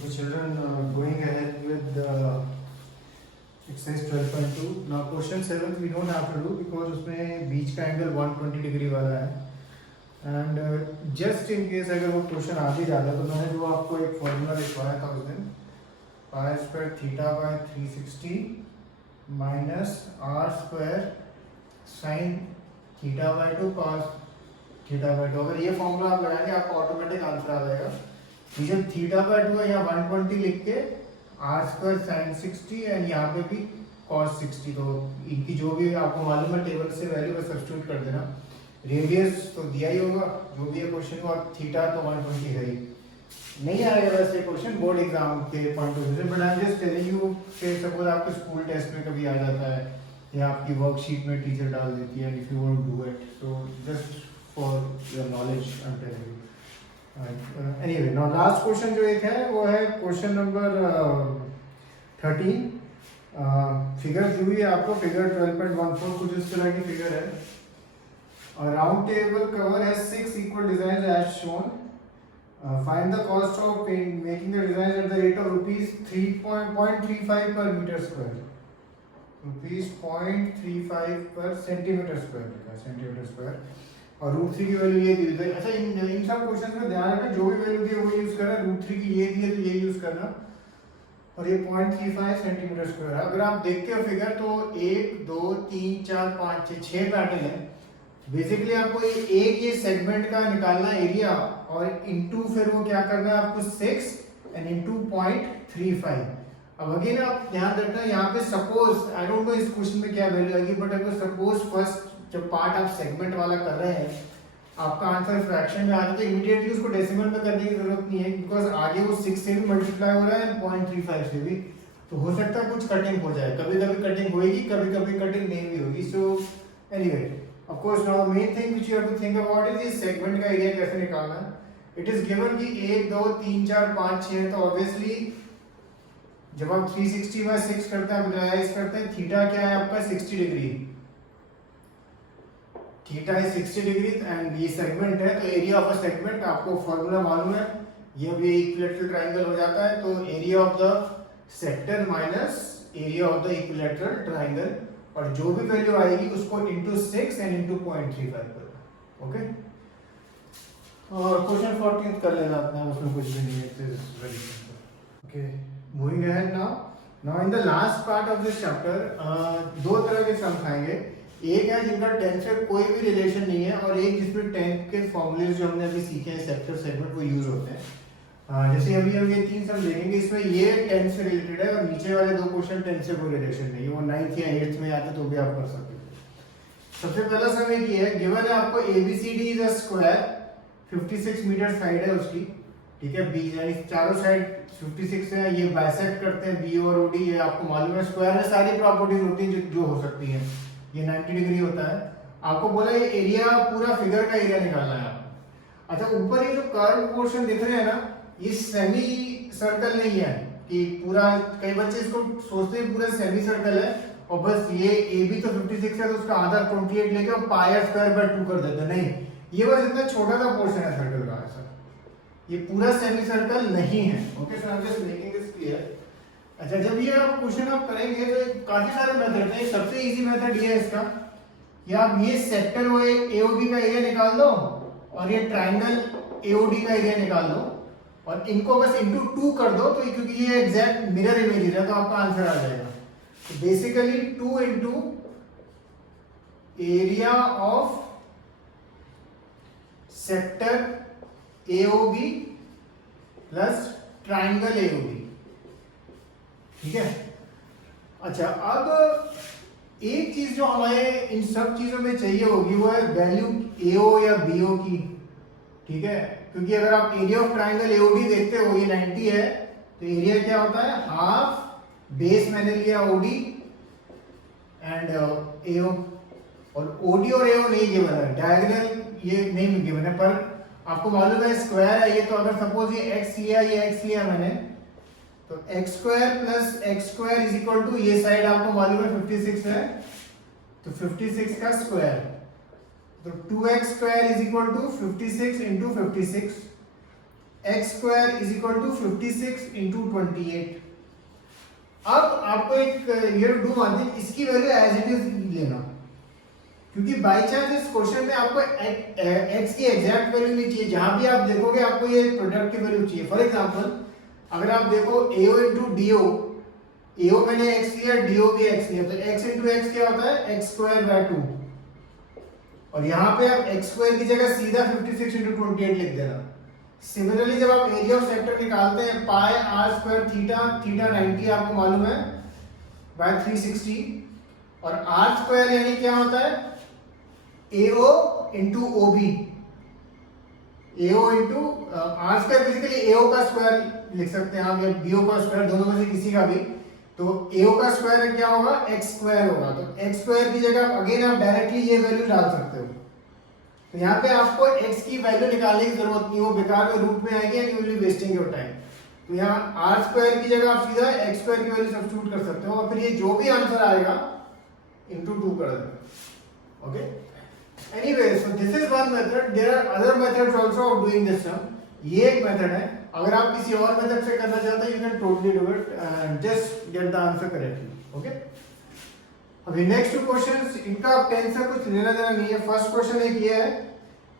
So children, going ahead with exercise 12.2. Now question 7 we don't have to do because उसमें बीच का angle 120 degree वाला है and just in case अगर वो question आ भी जाता तो मैंने जो आपको एक फॉर्मूला लिखवाया था उस दिन pi square theta by 360 minus R square sine theta by 2 cos theta by 2। अगर ये फॉर्मूला आप लगाएंगे आपको ऑटोमेटिक आंसर आ जाएगा। ये जो थीटा बाय 2 है यहाँ 120 लिख के आर स्क्वायर साइन 60 एंड यहाँ पे भी कॉस 60, तो इनकी जो भी आपको मालूम है टेबल से वैल्यू में सब्स्टिट्यूट कर देना। रेडियस तो दिया ही होगा जो भी है क्वेश्चन में, और थीटा तो 120 है ही। नहीं आएगा वैसे क्वेश्चन बोर्ड एग्जाम के पॉइंट ऑफ व्यू से, but I am just telling you कि सपोज आपके स्कूल टेस्ट में कभी आ जाता है या आपकी वर्कशीट में टीचर डाल देती है, if you want to do it, so just for your knowledge I am telling you. Anyway now last question जो एक है वो है क्वेश्चन नंबर 13। फिगर दी हुई है आपको, फिगर 12.14 कुछ इस तरह की फिगर है। A round table cover has 6 equal designs as shown. Find the cost of making the designs at the rate of rupees 3.35 per meter square. Rupees 0.35 per centimeter square, centimeter square. और root 3 की value ये दी है। अच्छा इन सब question में ध्यान रखना जो भी वैल्यू दी है वो यूज करना, रूट 3 की ये दी है तो ये यूज करना, और ये 0.35 सेंटीमीटर स्क्वायर है। अगर आप देखते हो फिगर तो 1 2 3 4 5 6 पैटर्न है। बेसिकली आपको ये सेगमेंट का निकालना एरिया और इनटू फिर वो क्या करना है आपको 6 एंड इनटू 0.35। अब अगेन आप ध्यान रखना यहाँ पे सपोज आई डोंट नो इस क्वेश्चन में क्या वैल्यू आएगी, बट अगर सपोज फर्स्ट जब पार्ट आप सेगमेंट वाला कर रहे हैं आपका आंसर फ्रैक्शन में आ जाए तो इमीडिएटली उसको डेसिमल में करने की जरूरत नहीं है, बिकॉज आगे वो 6 से भी मल्टीप्लाई हो रहा है 0.35 से भी, तो हो सकता है कुछ कटिंग हो जाए। कभी कभी कटिंग होगी, कभी कभी कटिंग नहीं भी होगी। So anyway of course now main thing which you have to think about is इस सेगमेंट का एरिया कैसे निकालना है। इट इज गिवन कि 1 2 3 4 5 6, तो ऑब्वियसली जब आप 360/6 करते हैं, आप रियलाइज करते हैं थीटा क्या है आपका 60 degree, theta is 60 degree and ये सेगमेंट है, तो एरिया ऑफ अ सेगमेंट आपको फॉर्मूला मालूम है, ये भी इक्विलैटरल ट्रायंगल हो जाता है, तो area of the sector minus area of the equilateral triangle, और जो भी वैल्यू आएगी उसको इनटू 6 एंड इनटू 0.35 करो। ओके, और क्वेश्चन 14 कर लेना अपना, उसमें कुछ भी नहीं है, it is very simple. Okay, moving ahead now in the last part of this chapter दो तरह के सम्स आएंगे। एक है जिनका 10 से कोई भी रिलेशन नहीं है, और एक जिसमें 10 के फॉर्मूले जो हमने अभी सीखे हैं सेक्टर सेगमेंट वो यूज होते हैं। जैसे अभी हम ये 3 सम देखेंगे, इसमें ये 10 से रिलेटेड है और नीचे वाले 2 क्वेश्चन 10 से कोई रिलेशन नहीं है, वो 9th या 8th में आते तो भी आप कर सकते हो। सबसे पहला सम एक ये है, गिवन है आपको ABCD is a square, 56 metre side है उसकी, ठीक है, बी यानी चारों साइड 56 है, ये बाइसेक्ट करते हैं बी और OD, ये आपको मालूम है स्क्वायर में सारी प्रॉपर्टीज होती हैं जो हो सकती हैं, ये 90 डिग्री होता है। आपको बोला ये एरिया पूरा फिगर का एरिया निकालना है आपको। अच्छा ऊपर ये जो कर्व पोर्शन दिख रहे हैं ना, ये सेमी सर्कल नहीं है कि पूरा, कई बच्चे इसको सोचते हैं पूरा सेमी सर्कल है और बस ये AB तो 56 है तो उसका आधा 28 लेके पाई स्क्वायर बाय 2 कर देते हैं, नहीं, ये बस इतना छोटा सा पोर्शन है सर्कल का, ऐसा ये पूरा सेमी सर्कल नहीं है। Okay so I am just making this clear. अच्छा जब ये आप क्वेश्चन आप करेंगे तो काफी सारे मेथड हैं, सबसे इजी मेथड ये है इसका कि आप ये सेक्टर वो AOB का एरिया निकाल दो और ये ट्रायंगल AOD का एरिया निकाल दो और इनको बस इनटू 2 कर दो, तो क्योंकि ये एग्जैक्ट मिरर इमेज है तो आपका आंसर आ जाएगा। तो basically 2 into area of sector AOB plus triangle AOB, ठीक है। अच्छा अब एक चीज जो हमारे इन सब चीजों में चाहिए होगी वो है वैल्यू AO या BO की, ठीक है, क्योंकि अगर आप एरिया ऑफ ट्रायंगल AOD देखते हो ये 90 है, तो एरिया क्या होता है हाफ बेस मैंने लिया OD एंड AO, और OD और AO नहीं गिवन है, डायगोनल ये नहीं गिवन है, पर आपको मालूम है स्क्वायर है ये, तो अगर सपोज ये x लिया ये x लिया मैंने, तो x square plus x square is equal to, ये साइड आपको मालूम है 56 है तो 56 का स्क्वायर, तो 2x square is equal to 56 into 56, x square is equal to 56 into 28। अब आपको एक ये डू मानते हैं, इसकी वैल्यू एज इट इज लेना, क्योंकि बाई चांस इस क्वेश्चन में आपको एक्स की एग्जैक्ट वैल्यू नहीं चाहिए। जहां भी आप देखोगे आपको ये प्रोडक्ट की वैल्यू चाहिए। फॉर एग्जांपल अगर आप देखो AO इंटू DO, AO मैंने x लिया, DO भी x लिया, तो x इंटू x क्या होता है, x स्क्वायर बाय 2। और यहाँ पे आप x स्क्वायर की जगह सीधा 56 इंटू 28 लिख देना। सिमिलरली जब आप एरिया ऑफ सेक्टर निकालते हैं, पाई आर स्क्वायर थीटा, थीटा 90 आपको मालूम है बाय 360, और आर स्क्वायर यानी क्या होता है, AO into OB, AO into R square basically AO का स्क्वायर लिख सकते हैं आप, या BO का स्क्वायर, दोनों में से किसी का भी। तो AO का स्क्वायर क्या होगा, x स्क्वायर होगा। तो x स्क्वायर की जगह अगेन आप डायरेक्टली ये वैल्यू डाल सकते हो। तो यहाँ पे आपको x की वैल्यू निकालने की जरूरत नहीं, वो बेकार में रूट में आएगी and you will be wasting your time. तो यहाँ r स्क्वायर की जगह आप सीधा x स्क्वायर की वैल्यू सब्स्टिट्यूट कर सकते हो, और फिर ये जो भी आंसर आएगा इनटू 2 कर देना। Okay, anyway, so this is one method. There are other methods also of doing this sum. ये एक मेथड है। अगर आप किसी और मेथड से करना चाहते हैं, you can totally do it and just get the answer correctly. Okay? अभी नेक्स्ट टू क्वेश्चंस, इनका आप टेंशन कुछ लेना देना नहीं है। फर्स्ट क्वेश्चन एक ये है,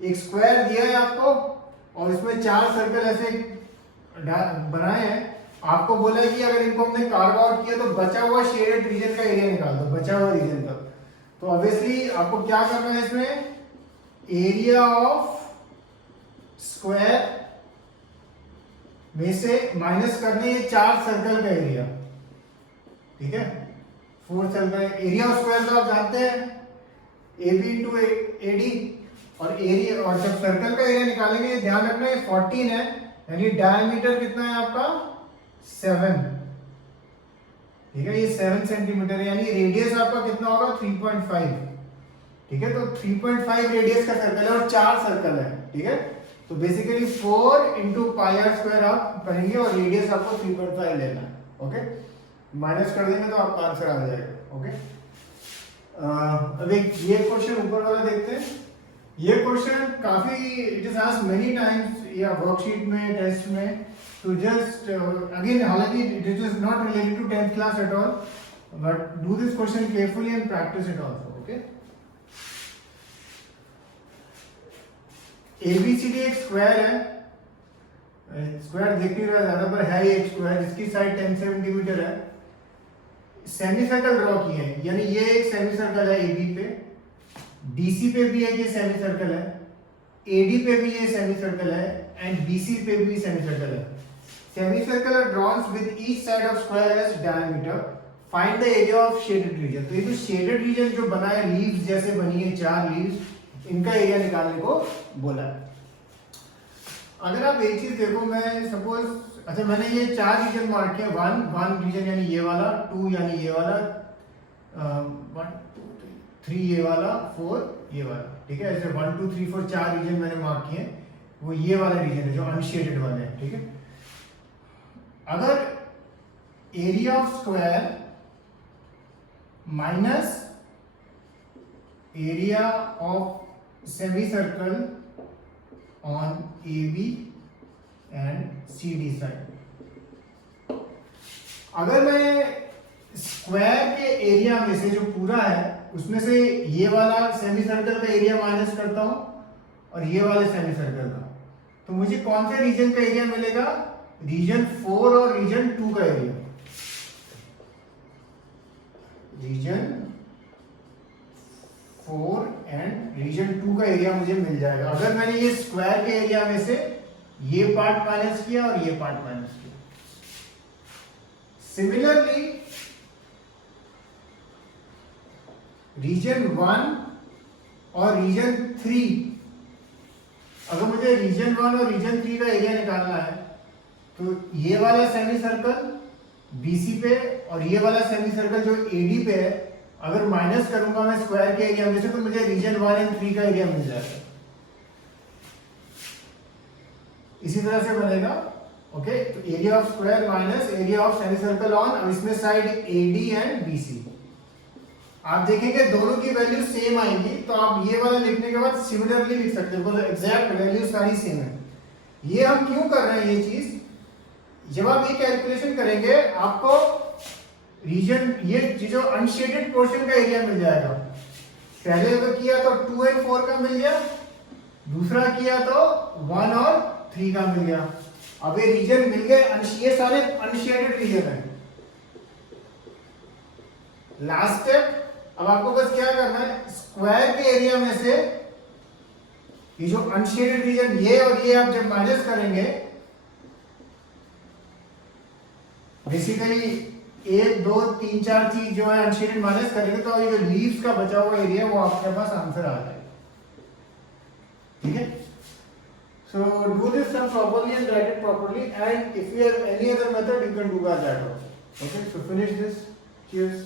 एक स्क्वायर दिया है आपको और इसमें 4 सर्कल ऐसे बनाए हैं। आपको बोला है कि अगर इनको हमने कार्व आउट किया तो बचा हुआ शेडेड रीजन का एरिया निकाल दो, बचा हुआ रीजन का। तो ऑब्वियसली आपको क्या करना है, इसमें एरिया ऑफ स्क्वायर में से माइनस करने ये 4 सर्कल का एरिया, ठीक है, 4 सर्कल एरिया ऑफ स्क्वायर तो आप जानते हैं AB इंटू AD, और एरिया, और जब सर्कल का एरिया निकालेंगे ध्यान रखना है 14 है, यानी डायमीटर कितना है आपका 7, ठीक है, ये 7 सेंटीमीटर है, यानी रेडियस आपका कितना होगा 3.5, ठीक है। तो 3.5 रेडियस का सर्कल है और 4 सर्कल है, ठीक है। तो basically 4 into pi R square आप करेंगे और रेडियस आपको 3.5 लेना है। ओके, माइनस कर देंगे तो आपका आंसर आ जाएगा। ओके, अब एक ये क्वेश्चन ऊपर वाला देखते हैं। ये क्वेश्चन काफी it is asked many times या वर्कशीट में, टेस्ट में। तो जस्ट अगेन, हालांकि it is not related to 10th class at all, but do this question carefully and practise it also. Okay, ABCD एक स्क्वायर है, square देख नहीं रहा ज्यादा पर है ये एक स्क्वायर, इसकी साइड 10 सेंटीमीटर है। सेमी सर्कल ड्रॉ किए हैं, यानी ये एक सेमी सर्कल है AB पे, DC पे भी एक ये सेमी सर्कल है, AD पे भी ये सेमी सर्कल है, एंड BC पे भी सेमी सर्कल है। Semi circle are drawn with each side of square as diameter, find the area of shaded region. तो ये जो शेडेड रीजन जो बना है, लीव्स जैसे बनी है 4 लीव्स, इनका एरिया निकालने को बोला है। अगर आप एक चीज देखो, मैं सपोज, अच्छा मैंने ये 4 रीजन मार्क किया, 1 रीजन यानी ये वाला, 2 यानी ये वाला, 1 2 3 ये वाला, 4 ये वाला, ठीक है। ऐसे 1 2 3 4 4 रीजन मैंने मार्क किए, वो ये वाला रीजन है जो अनशेडेड वाले हैं, ठीक है। अगर area of square minus area of semicircle on AB and CD side, अगर मैं स्क्वायर के एरिया में से जो पूरा है उसमें से ये वाला सेमी सर्कल का एरिया माइनस करता हूं और ये वाले सेमी सर्कल का, तो मुझे कौन से रीजन का एरिया मिलेगा, रीजन 4 और रीजन 2 का एरिया। रीजन 4 एंड रीजन 2 का एरिया मुझे मिल जाएगा अगर मैंने ये स्क्वायर के एरिया में से ये पार्ट माइनस किया और ये पार्ट माइनस किया। सिमिलरली रीजन 1 और रीजन 3, अगर मुझे रीजन 1 और रीजन 3 का एरिया निकालना है तो ये वाला सेमी सर्कल BC पे और ये वाला सेमी सर्कल जो AD पे है, अगर माइनस करूंगा मैं स्क्वायर के एरिया में से तो मुझे रीजन 1 एंड 3 का एरिया मिल जाएगा। इसी तरह से बनेगा। ओके, तो area of square minus area of semi circle on, अब इसमें साइड AD एंड BC। आप देखेंगे दोनों की वैल्यू सेम आएंगी, तो आप ये वाला लिखने के बाद सिमिलरली लिख सकते हो, एग्जैक्ट वैल्यू सारी सेम है। ये हम क्यों कर रहे हैं ये चीज, जब आप ये कैलकुलेशन करेंगे आपको रीजन ये जो अनशेडेड पोर्शन का एरिया मिल जाएगा। पहले अगर किया तो 2 और 4 का मिल गया, दूसरा किया तो 1 और 3 का मिल गया। अब ये रीजन मिल गए, ये सारे अनशेडेड रीजन है। लास्ट स्टेप, अब आपको बस क्या करना है, स्क्वायर के एरिया में से ये जो अनशेडेड रीजन ये और ये आप जब माइनस करेंगे, बेसिकली 1 2 3 4 चीज जो है अनशेडेड माइनस करेंगे तो ये जो लीव्स का बचा हुआ एरिया वो आपके पास आंसर आ जाएगा। ठीक है, so do this sum properly and write it properly, and if you have any other method you can do that also. Okay, so finish this. Cheers.